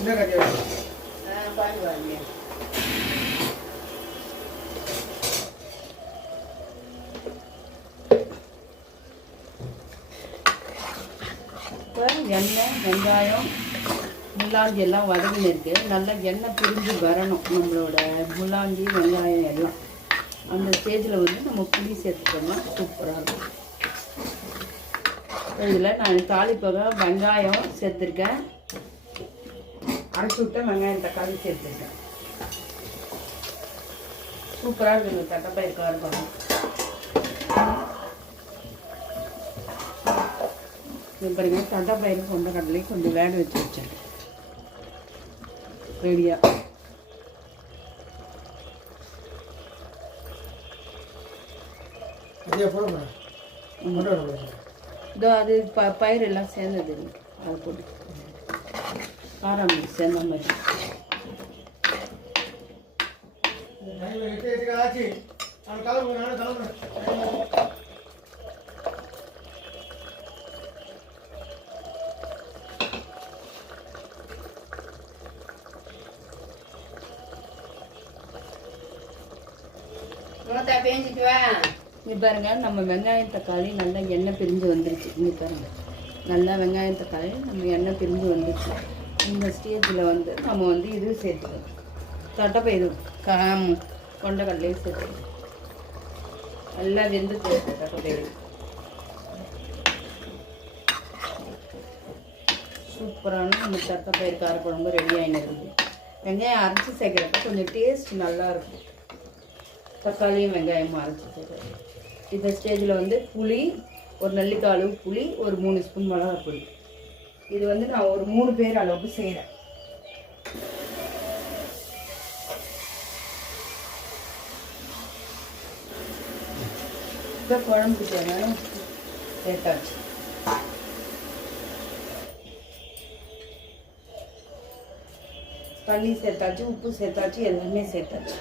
சின்ன இப்போ எண்ணெய் வெங்காயம் முள்ளாங்கி எல்லாம் வதங்கின்னு இருக்கு. நல்லா எண்ணெய் பிரிஞ்சு வரணும் நம்மளோட முள்ளாங்கி வெங்காயம் எல்லாம். அந்த ஸ்டேஜில் வந்து நம்ம புளி சேர்த்துட்டோம்னா சூப்பராக இருக்கும். இதில் நான் தாளிப்பகம் வெங்காயம் சேர்த்துருக்கேன். அரைச்சி விட்ட வெங்காயம் தக்காளி சேர்த்துருக்கேன் சூப்பராக இருக்குங்க தட்டப்பயிர் காரம் இது பாருங்க தட்டப்பயிர் கொண்ட கடலையும் கொஞ்சம் வேக வச்சு வச்சேன். ரெடியாக இதோ அது ப பயிர் எல்லாம் சேர்ந்தது. அதை போட்டு. காரம் மிக்ஸ் மாதிரி இங்க பாருங்க நம்ம வெங்காயம் தக்காளி நல்லா எண்ணெய் பிரிஞ்சு வந்துருச்சு. இங்க பாருங்க. நல்லா வெங்காயம் தக்காளி நம்ம எண்ணெய் பிரிஞ்சு வந்துருச்சு. இந்த ஸ்டேஜில் வந்து நம்ம வந்து இது சேர்த்துக்கணும். தட்டப்பயிறு காம் கொண்டக்கடலையும் சேர்த்துக்கணும். நல்லா வெந்து போயிருக்கு தட்டப்பயிறு சூப்பரான நம்ம தட்டப்பயிறு காரக்குழம்பு ரெடி இருக்குது வெங்காயம் அரைச்சி சேர்க்குறப்ப கொஞ்சம் டேஸ்ட் நல்லா இருக்கும். தக்காளியும் வெங்காயமும் அரைச்சி சேர்க்குறது இந்த ஸ்டேஜில் வந்து புளி ஒரு நெல்லிக்காய் அளவு புளி ஒரு மூணு ஸ்பூன் மிளகாய் புளி இது வந்து நான் ஒரு மூணு பேர் அளவுக்கு செய்கிறேன் இப்போ குழம்பு தேவையான சேர்த்தாச்சு. தண்ணி சேர்த்தாச்சு உப்பு சேர்த்தாச்சு எல்லாமே சேர்த்தாச்சு.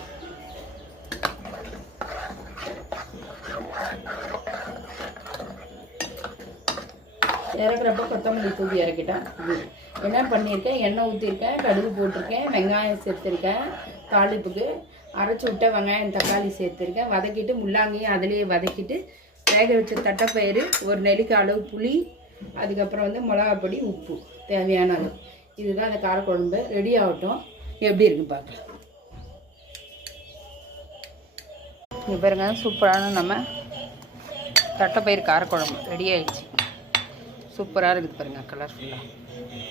இறக்குறப்ப கொத்தமல்லி தூக்கி இறக்கிட்டேன். என்ன பண்ணியிருக்கேன்? எண்ணெய் ஊற்றிருக்கேன் கடுகு போட்டிருக்கேன் வெங்காயம் சேர்த்துருக்கேன் தாளிப்புக்கு அரைச்சி விட்ட வெங்காயம் தக்காளி சேர்த்துருக்கேன். வதக்கிட்டு முள்ளாங்கையும் அதிலேயே வதக்கிட்டு வேக வச்ச தட்டைப்பயிறு ஒரு நெல்லிக்காய் அளவு புளி அதுக்கப்புறம் வந்து மிளகாப்பொடி உப்பு தேவையான அளவு இதுதான் அந்த காரக்குழம்பு. ரெடி ஆகட்டும். எப்படி இருக்கு பார்க்கலாம். இங்கே பாருங்க சூப்பரான நம்ம தட்டைப்பயிறு காரக்குழம்பு. ரெடி ஆயிடுச்சு. சூப்பராக இருக்குது பாருங்கள் கலர்ஃபுல்லாக